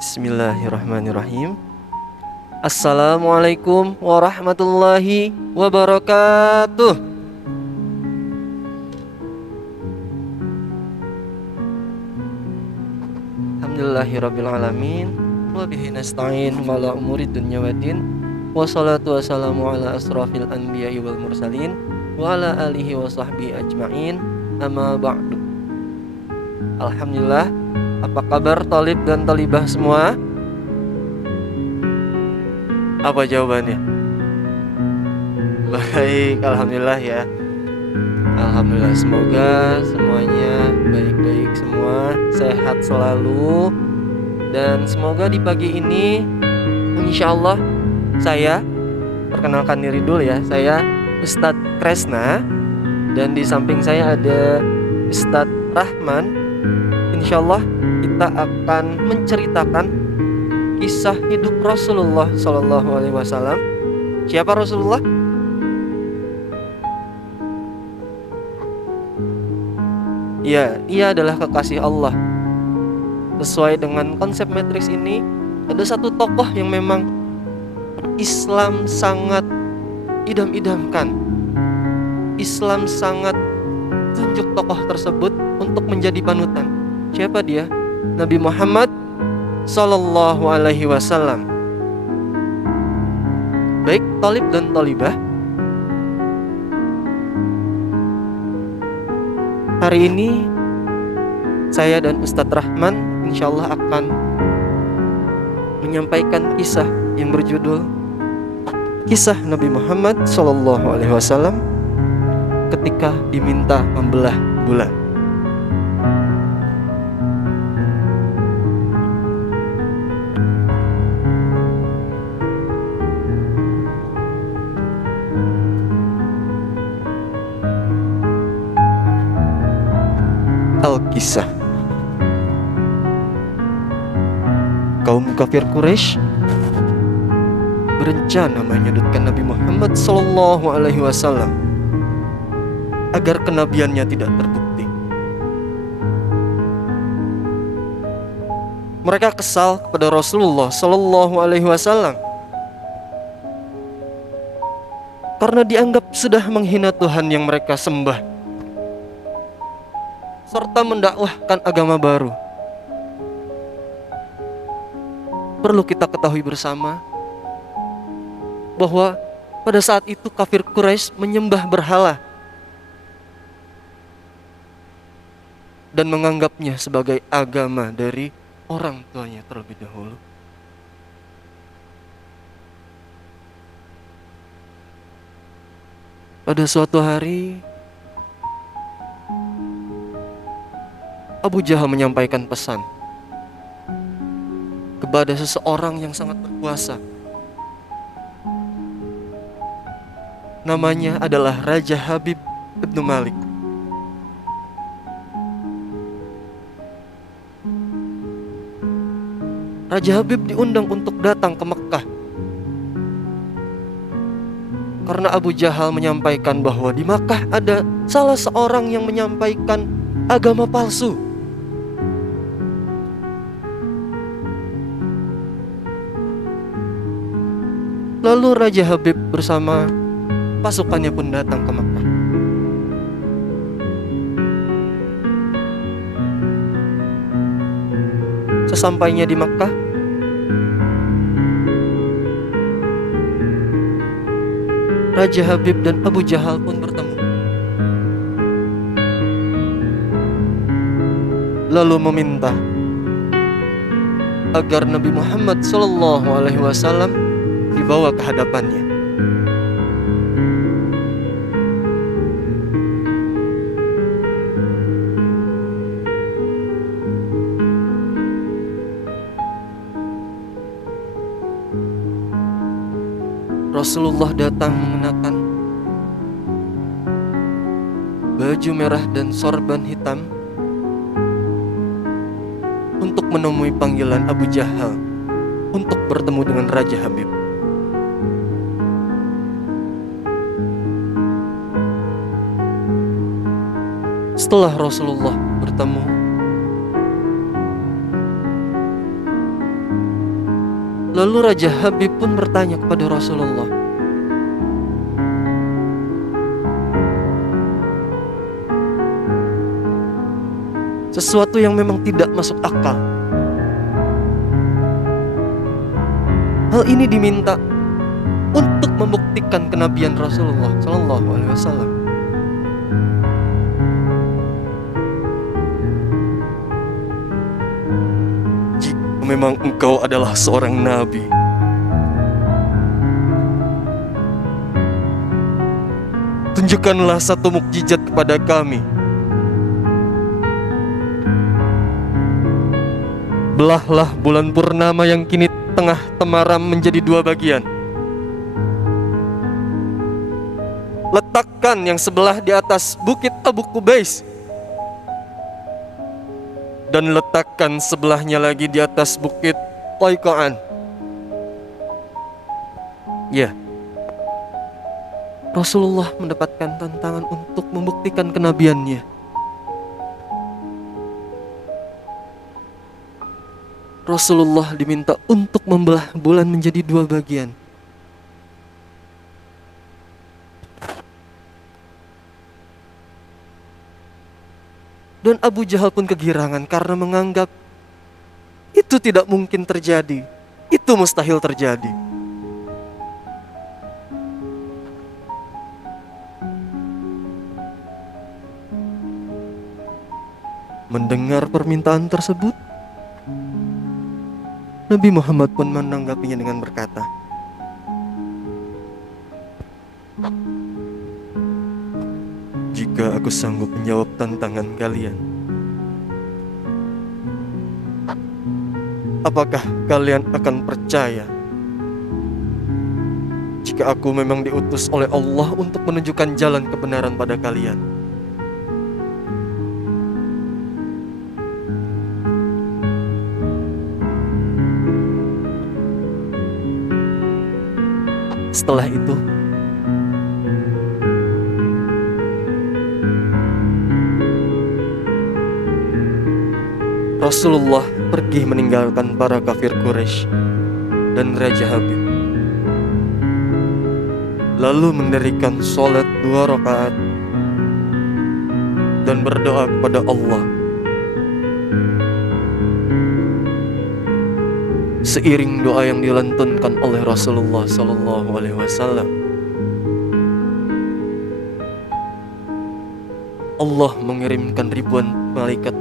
Bismillahirrahmanirrahim. Assalamualaikum warahmatullahi wabarakatuh. Alhamdulillahirrabbilalamin. Wabihi nasta'in wala umuri dunya waddin. Wassalatu wassalamu ala asrafil anbiya'i wal mursalin wa ala alihi wa sahbihi ajma'in. Amma ba'du. Alhamdulillah. Apa kabar talib dan talibah semua? Apa jawabannya? Baik, alhamdulillah ya. Alhamdulillah, semoga semuanya baik-baik semua, sehat selalu. Dan semoga di pagi ini insya Allah saya perkenalkan diri dulu ya. Saya Ustadz Kresna. Dan di samping saya ada Ustadz Rahman. Insya Allah kita akan menceritakan kisah hidup Rasulullah Sallallahu Alaihi Wasallam. Siapa Rasulullah? Ya, ia adalah kekasih Allah. Sesuai dengan konsep matriks ini, ada satu tokoh yang memang Islam sangat idam-idamkan. Islam sangat tunjuk tokoh tersebut untuk menjadi panutan. Siapa dia? Nabi Muhammad Sallallahu Alaihi Wasallam. Baik, talib dan talibah, hari ini saya dan Ustadz Rahman insya Allah akan menyampaikan kisah yang berjudul Kisah Nabi Muhammad Sallallahu Alaihi Wasallam ketika diminta membelah bulan. Al-Kisah. Kaum kafir Quraisy berencana menyudutkan Nabi Muhammad Sallallahu Alaihi Wasallam agar kenabiannya tidak terbukti. Mereka kesal kepada Rasulullah Sallallahu Alaihi Wasallam karena dianggap sudah menghina Tuhan yang mereka sembah serta mendakwahkan agama baru. Perlu kita ketahui bersama bahwa pada saat itu kafir Quraisy menyembah berhala dan menganggapnya sebagai agama dari orang tuanya terlebih dahulu. Pada suatu hari Abu Jahal menyampaikan pesan kepada seseorang yang sangat berkuasa. Namanya adalah Raja Habib Ibnu Malik. Raja Habib diundang untuk datang ke Mekkah karena Abu Jahal menyampaikan bahwa di Makkah ada salah seorang yang menyampaikan agama palsu. Lalu Raja Habib bersama pasukannya pun datang ke Makkah. Sesampainya di Makkah, Raja Habib dan Abu Jahal pun bertemu. Lalu meminta agar Nabi Muhammad Sallallahu Alaihi Wasallam dibawa ke hadapannya. Rasulullah datang mengenakan baju merah dan sorban hitam untuk menemui panggilan Abu Jahal untuk bertemu dengan Raja Habib. Setelah Rasulullah bertemu Lalu Raja Habib pun bertanya kepada Rasulullah, sesuatu yang memang tidak masuk akal. Hal ini diminta untuk membuktikan kenabian Rasulullah Shallallahu Alaihi Wasallam. Jika memang engkau adalah seorang nabi, tunjukkanlah satu mukjizat kepada kami. Belahlah bulan purnama yang kini tengah temaram menjadi dua bagian. Letakkan yang sebelah di atas bukit Abu Qubais, dan letakkan sebelahnya lagi di atas bukit Qaiqaan. Ya, Rasulullah mendapatkan tantangan untuk membuktikan kenabiannya. Rasulullah diminta untuk membelah bulan menjadi dua bagian. Dan Abu Jahal pun kegirangan karena menganggap itu tidak mungkin terjadi. Itu mustahil terjadi. Mendengar permintaan tersebut, Nabi Muhammad pun menanggapinya dengan berkata, jika aku sanggup menjawab tantangan kalian, apakah kalian akan percaya jika aku memang diutus oleh Allah untuk menunjukkan jalan kebenaran pada kalian? Setelah itu, Rasulullah pergi meninggalkan para kafir Quraisy dan Raja Habib, lalu mendirikan sholat 2 rakaat dan berdoa kepada Allah. Seiring doa yang dilantunkan oleh Rasulullah Sallallahu Alaihi Wasallam, Allah mengirimkan ribuan malaikat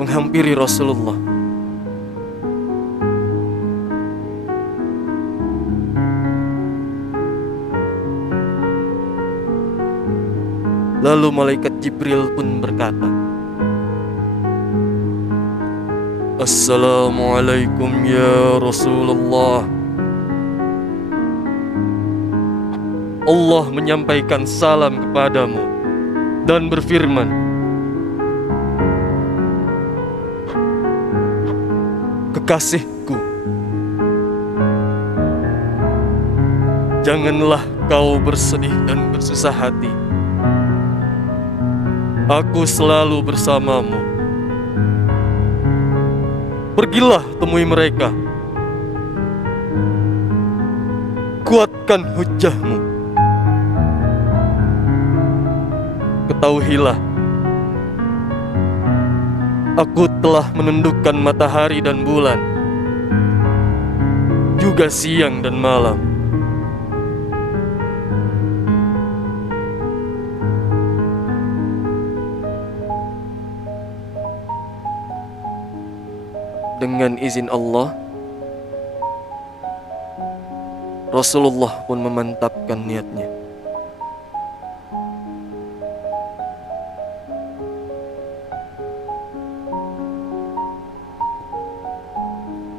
menghampiri Rasulullah. Lalu malaikat Jibril pun berkata, Assalamualaikum ya Rasulullah. Allah menyampaikan salam kepadamu dan berfirman, kekasihku, janganlah kau bersedih dan bersusah hati. Aku selalu bersamamu. Pergilah temui mereka. Kuatkan hujahmu. Ketahuilah, aku telah menundukkan matahari dan bulan, juga siang dan malam. Dengan izin Allah, Rasulullah pun memantapkan niatnya.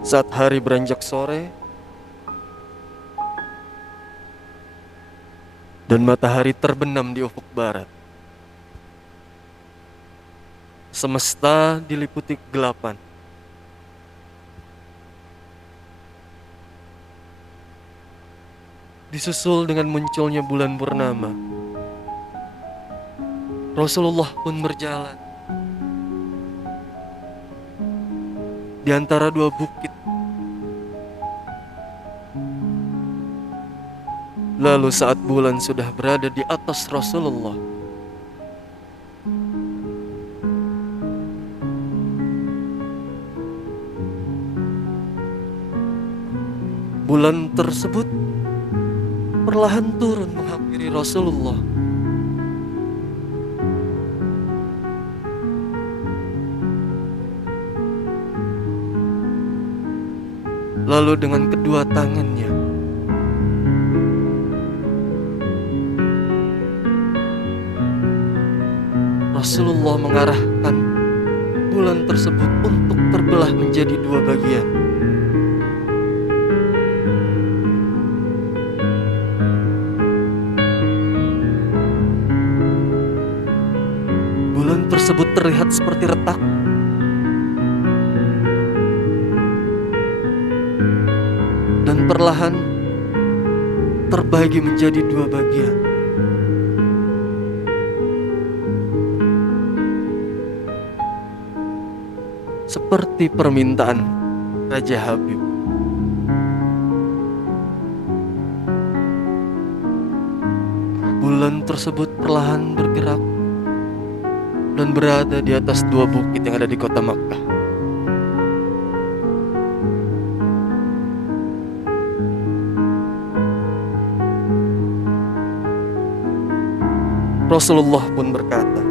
Saat hari beranjak sore dan matahari terbenam di ufuk barat, semesta diliputi kegelapan. Disusul dengan munculnya bulan purnama, Rasulullah pun berjalan di antara dua bukit. Lalu saat bulan sudah berada di atas Rasulullah, bulan tersebut perlahan turun menghampiri Rasulullah. Lalu dengan kedua tangannya Rasulullah mengarahkan bulan tersebut untuk terbelah menjadi dua bagian. Bulan tersebut terlihat seperti retak. Dan perlahan terbagi menjadi dua bagian. Seperti permintaan Raja Habib. Bulan tersebut perlahan bergerak dan berada di atas dua bukit yang ada di kota Makkah. Rasulullah pun berkata,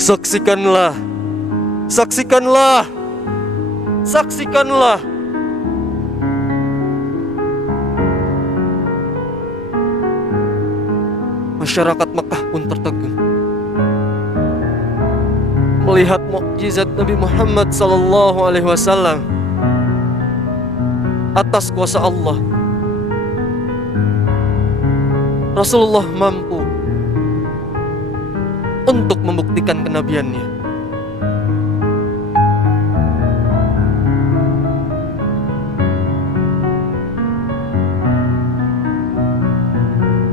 "Saksikanlah, saksikanlah, saksikanlah." Masyarakat Makkah pun tertegun melihat mukjizat Nabi Muhammad SAW atas kuasa Allah. Rasulullah mampu untuk membuktikan kenabiannya.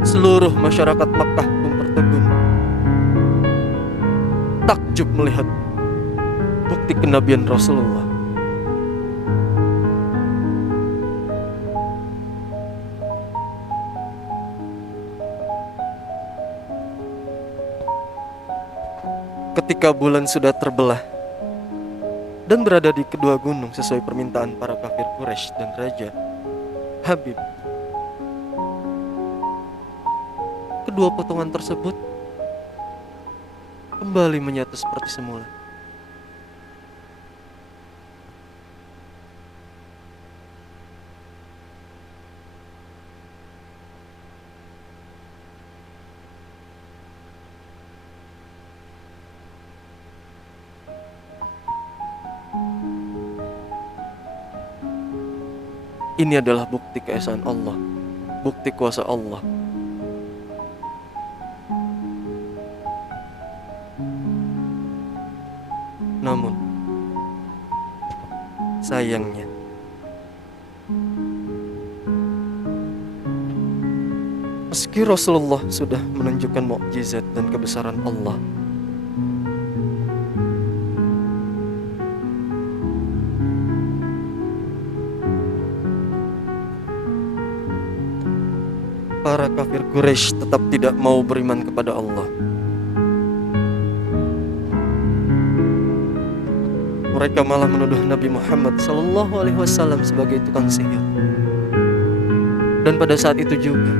Seluruh masyarakat Makkah pun tertegun, takjub melihat bukti kenabian Rasulullah. Ketika bulan sudah terbelah dan berada di kedua gunung sesuai permintaan para kafir Quraisy dan Raja Habib, kedua potongan tersebut kembali menyatu seperti semula. Ini adalah bukti keesaan Allah, bukti kuasa Allah. Namun, sayangnya, meski Rasulullah sudah menunjukkan mukjizat dan kebesaran Allah, para kafir Quraisy tetap tidak mau beriman kepada Allah. Mereka malah menuduh Nabi Muhammad SAW sebagai tukang sihir. Dan pada saat itu juga,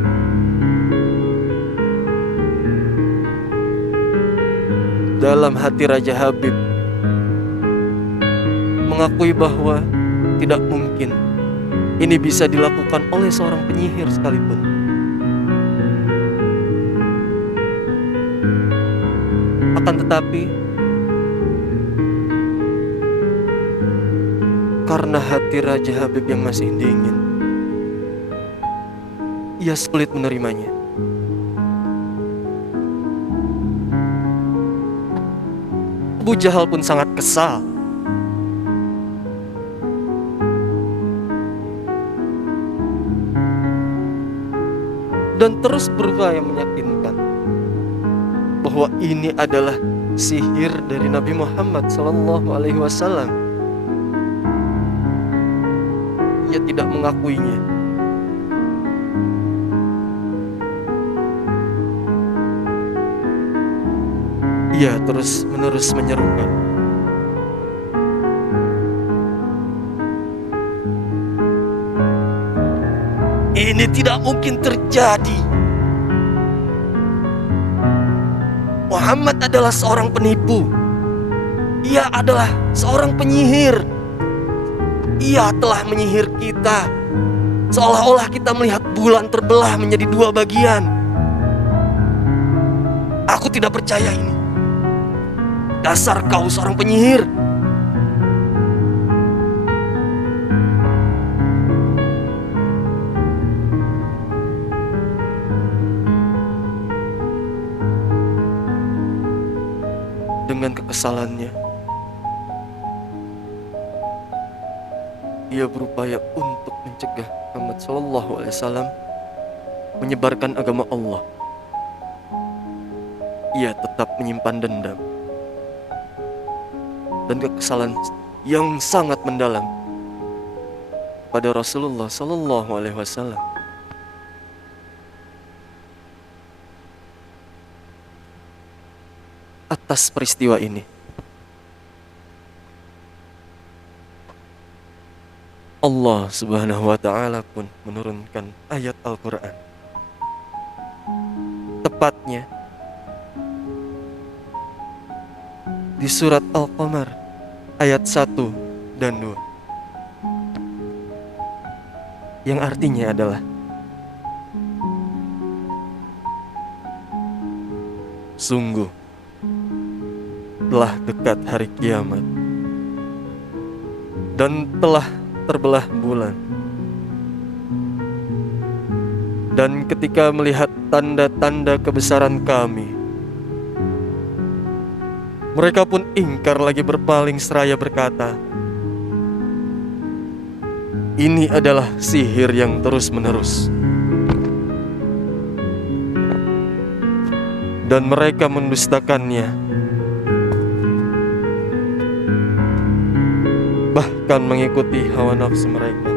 dalam hati Raja Habib mengakui bahwa tidak mungkin ini bisa dilakukan oleh seorang penyihir sekalipun. Akan tetapi, karena hati Raja Habib yang masih dingin, ia sulit menerimanya. Abu Jahal pun sangat kesal. Dan terus berupaya meyakinkan bahwa ini adalah sihir dari Nabi Muhammad SAW. ia tidak mengakuinya. Ia terus-menerus menyerukan, "Ini tidak mungkin terjadi. Muhammad adalah seorang penipu. Ia adalah seorang penyihir. Ia telah menyihir kita, seolah-olah kita melihat bulan terbelah menjadi 2 bagian. Aku tidak percaya ini. Dasar kau seorang penyihir." Dengan kekesalannya, ia berupaya untuk mencegah Muhammad SAW menyebarkan agama Allah. Ia tetap menyimpan dendam dan kekesalan yang sangat mendalam pada Rasulullah SAW. Atas peristiwa ini, Allah Subhanahu wa Ta'ala pun menurunkan ayat Al-Quran, tepatnya di surat Al-Qamar ayat 1 dan 2, yang artinya adalah, "Sungguh telah dekat hari kiamat dan telah terbelah bulan. Dan ketika melihat tanda-tanda kebesaran kami, mereka pun ingkar lagi berpaling seraya berkata, ini adalah sihir yang terus-menerus. Dan mereka mendustakannya, bahkan mengikuti hawa nafsu mereka.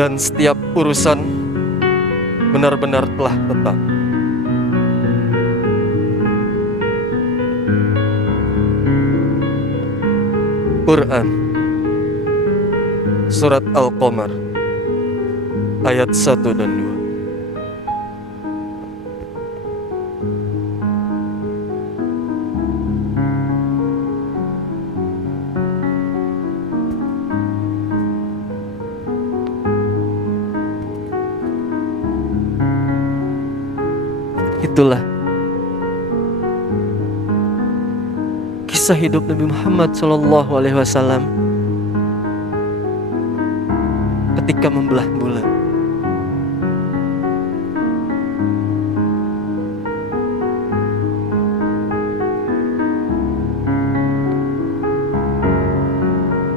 Dan setiap urusan benar-benar telah tetap. Quran Surat Al-Qamar ayat 1 dan 2. Itulah kisah hidup Nabi Muhammad SAW ketika membelah bulan.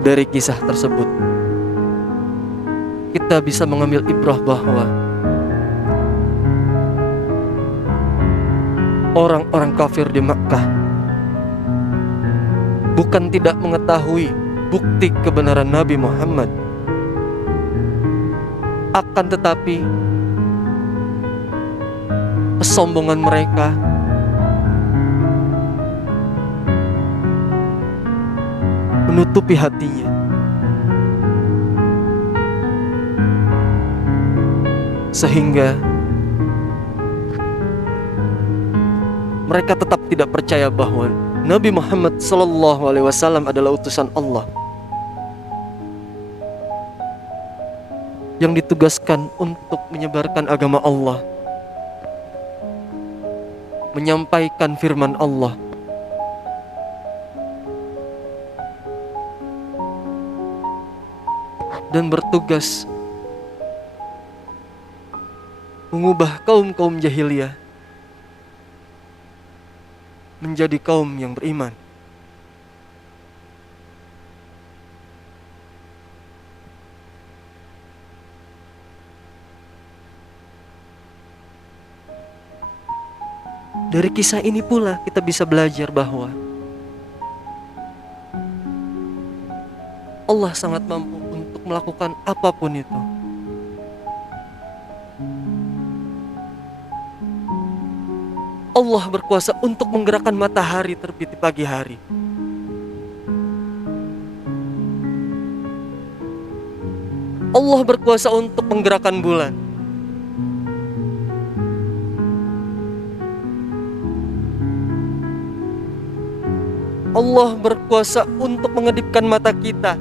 Dari kisah tersebut, kita bisa mengambil ibrah bahwa orang-orang kafir di Makkah bukan tidak mengetahui bukti kebenaran Nabi Muhammad, akan tetapi kesombongan mereka menutupi hatinya, sehingga mereka tetap tidak percaya bahwa Nabi Muhammad SAW adalah utusan Allah yang ditugaskan untuk menyebarkan agama Allah, menyampaikan firman Allah, dan bertugas mengubah kaum-kaum jahiliyah menjadi kaum yang beriman. Dari kisah ini pula kita bisa belajar bahwa Allah sangat mampu untuk melakukan apapun itu. Allah berkuasa untuk menggerakkan matahari terbit di pagi hari. Allah berkuasa untuk menggerakkan bulan. Allah berkuasa untuk mengedipkan mata kita.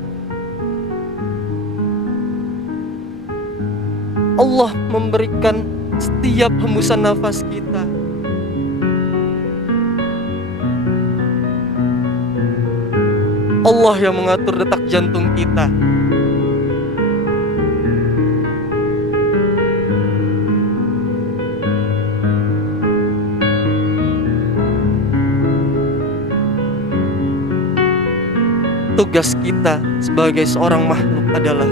Allah memberikan setiap hembusan nafas kita. Allah yang mengatur detak jantung kita. Tugas kita sebagai seorang makhluk adalah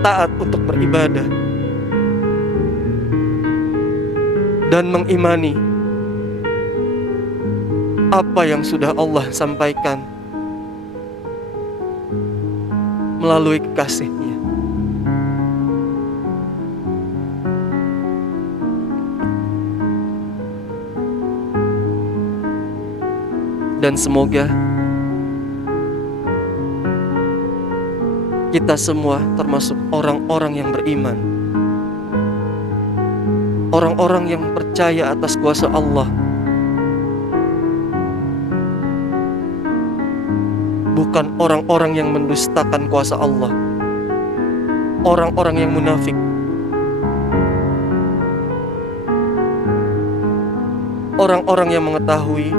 taat untuk beribadah dan mengimani apa yang sudah Allah sampaikan melalui kekasih-Nya. Dan semoga kita semua termasuk orang-orang yang beriman, orang-orang yang percaya atas kuasa Allah, bukan orang-orang yang mendustakan kuasa Allah, orang-orang yang munafik, orang-orang yang mengetahui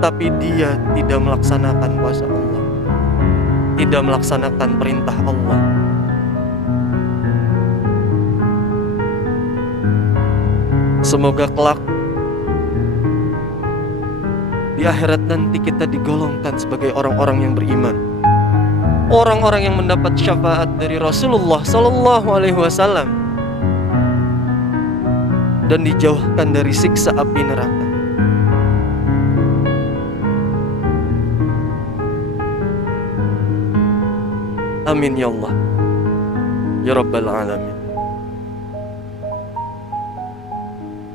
tetapi dia tidak melaksanakan kuasa Allah, tidak melaksanakan perintah Allah. Semoga kelak di akhirat nanti kita digolongkan sebagai orang-orang yang beriman, orang-orang yang mendapat syafaat dari Rasulullah Sallallahu Alaihi Wasallam dan dijauhkan dari siksa api neraka. Amin ya Allah, ya Rabbal Alamin.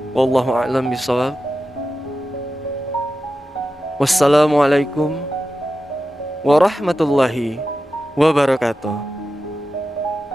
Wallahu a'lam bishawab. Wassalamualaikum warahmatullahi wabarakatuh.